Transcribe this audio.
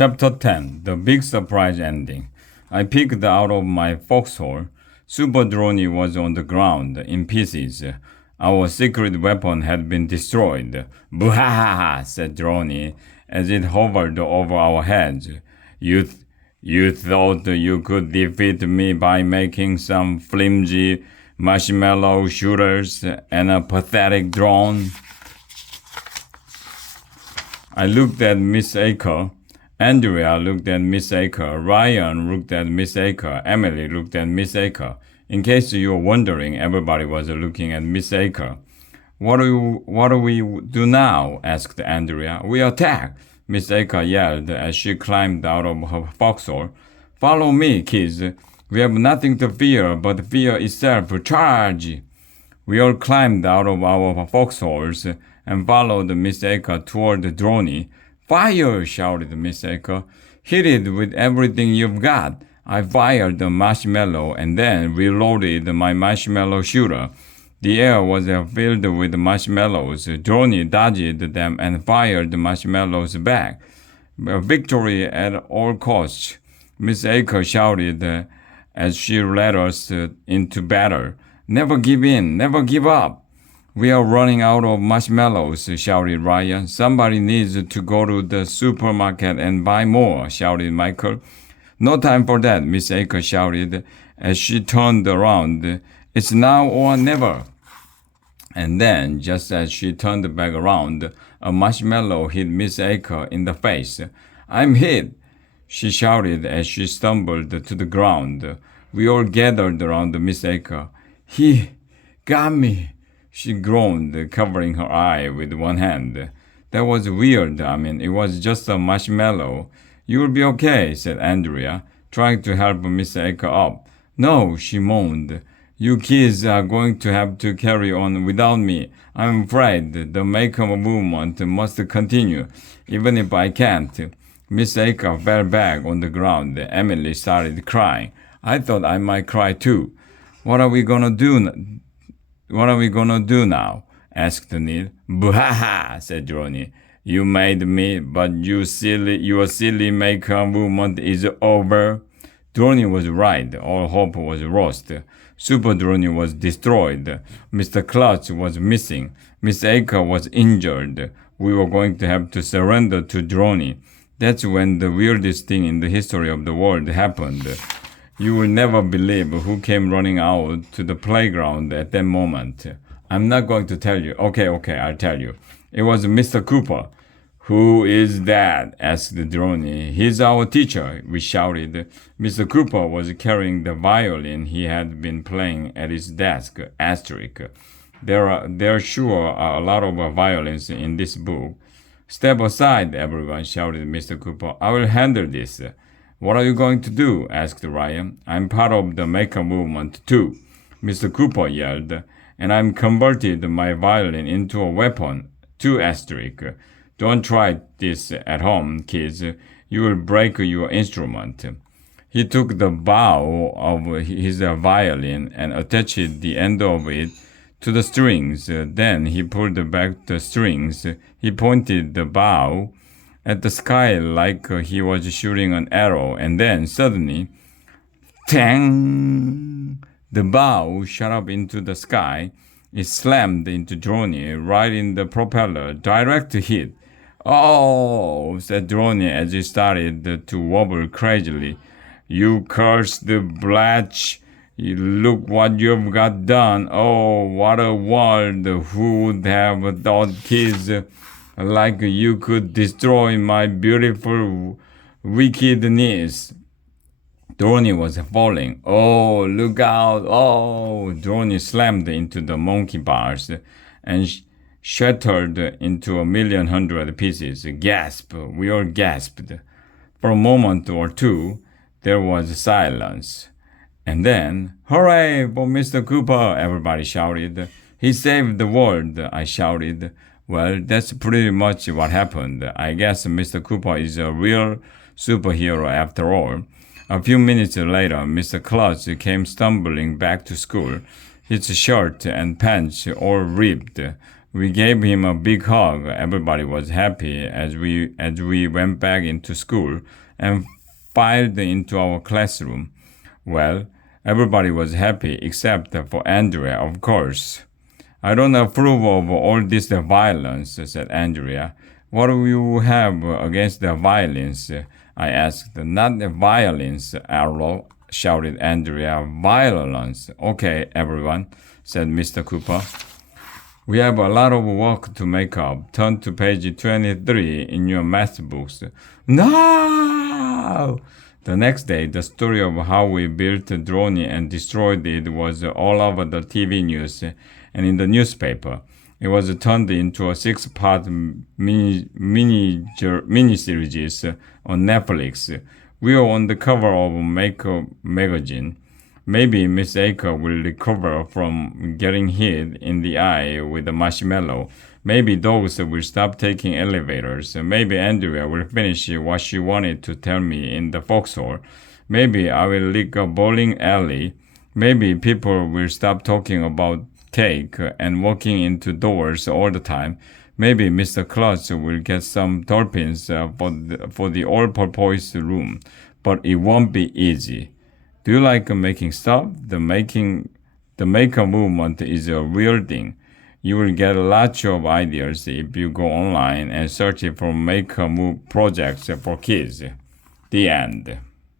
Chapter 10 The Big Surprise Ending. I peeked out of my foxhole. Super Droney was on the ground, in pieces. Our secret weapon had been destroyed. Boo-ha-ha-ha, said Droney, as it hovered over our heads. You thought you could defeat me by making some flimsy marshmallow shooters and a pathetic drone? I looked at Miss Aker. Andrea looked at Miss Aker. Ryan looked at Miss Aker. Emily looked at Miss Aker. In case you were wondering, everybody was looking at Miss Aker. What do we do now? Asked Andrea. We attack, Miss Aker yelled as she climbed out of her foxhole. Follow me, kids. We have nothing to fear but fear itself. Charge! We all climbed out of our foxholes and followed Miss Aker toward Droney. Fire! Shouted Miss Aker. Hit it with everything you've got. I fired the marshmallow and then reloaded my marshmallow shooter. The air was filled with marshmallows. Droney dodged them and fired the marshmallows back. Victory at all costs, Miss Aker shouted as she led us into battle. Never give in, never give up. We are running out of marshmallows, shouted Ryan. Somebody needs to go to the supermarket and buy more, shouted Michael. No time for that, Miss Aker shouted as she turned around. It's now or never. And then, just as she turned back around, a marshmallow hit Miss Aker in the face. I'm hit, she shouted as she stumbled to the ground. We all gathered around Miss Aker. He got me, she groaned, covering her eye with one hand. That was weird. It was just a marshmallow. You'll be okay, said Andrea, trying to help Miss Aker up. No, she moaned. You kids are going to have to carry on without me. I'm afraid the makeover movement must continue, even if I can't. Miss Aker fell back on the ground. Emily started crying. I thought I might cry too. What are we gonna do now? Asked Neil. Boo-ha-ha, said Droney. You made me, but your silly maker movement is over. Droney was right. All hope was lost. Super Droney was destroyed. Mr. Clutch was missing. Miss Aker was injured. We were going to have to surrender to Droney. That's when the weirdest thing in the history of the world happened. You will never believe who came running out to the playground at that moment. I'm not going to tell you. Okay, I'll tell you. It was Mr. Cooper. Who is that? Asked Droney. He's our teacher, we shouted. Mr. Cooper was carrying the violin he had been playing at his desk. Asterisk. There sure are a lot of violins in this book. Step aside, everyone, shouted Mr. Cooper. I will handle this. What are you going to do? Asked Ryan. I'm part of the maker movement too, Mr. Cooper yelled, and I'm converted my violin into a weapon. 2 asterisk. Don't try this at home, kids. You will break your instrument. He took the bow of his violin and attached the end of it to the strings. Then he pulled back the strings. He pointed the bow at the sky like he was shooting an arrow, and then suddenly, tang! The bow shot up into the sky. It slammed into Droney right in the propeller. Direct hit. Oh, said Droney as he started to wobble crazily. You cursed blatch. Look what you've got done. Oh, what a world. Who would have thought kids like you could destroy my beautiful wicked niece? Droney was falling. Oh, look out. Oh, Droney slammed into the monkey bars and shattered into 1,100,000 pieces. Gasp! We all gasped. For a moment or two, there was silence. And then, hooray for Mr. Cooper! Everybody shouted. He saved the world, I shouted. Well, that's pretty much what happened. I guess Mr. Cooper is a real superhero after all. A few minutes later, Mr. Clutch came stumbling back to school, his shirt and pants all ripped. We gave him a big hug. Everybody was happy as we went back into school and filed into our classroom. Well, everybody was happy except for Andrea, of course. I don't approve of all this violence, said Andrea. What do you have against the violence? I asked. Not the violence, Arlo, shouted Andrea. Violence. Okay, everyone, said Mr. Cooper. We have a lot of work to make up. Turn to page 23 in your math books. No! The next day, the story of how we built a drone and destroyed it was all over the TV news and in the newspaper. It was turned into a 6-part miniseries on Netflix. We were on the cover of Maker magazine. Maybe Miss Aker will recover from getting hit in the eye with a marshmallow. Maybe dogs will stop taking elevators. Maybe Andrea will finish what she wanted to tell me in the foxhole. Maybe I will lick a bowling alley. Maybe people will stop talking about cake and walking into doors all the time. Maybe Mr. Klutz will get some dolphins for the all-purpose room. But it won't be easy. Do you like making stuff? The maker movement is a real thing. You will get lots of ideas if you go online and search for maker move projects for kids. The end.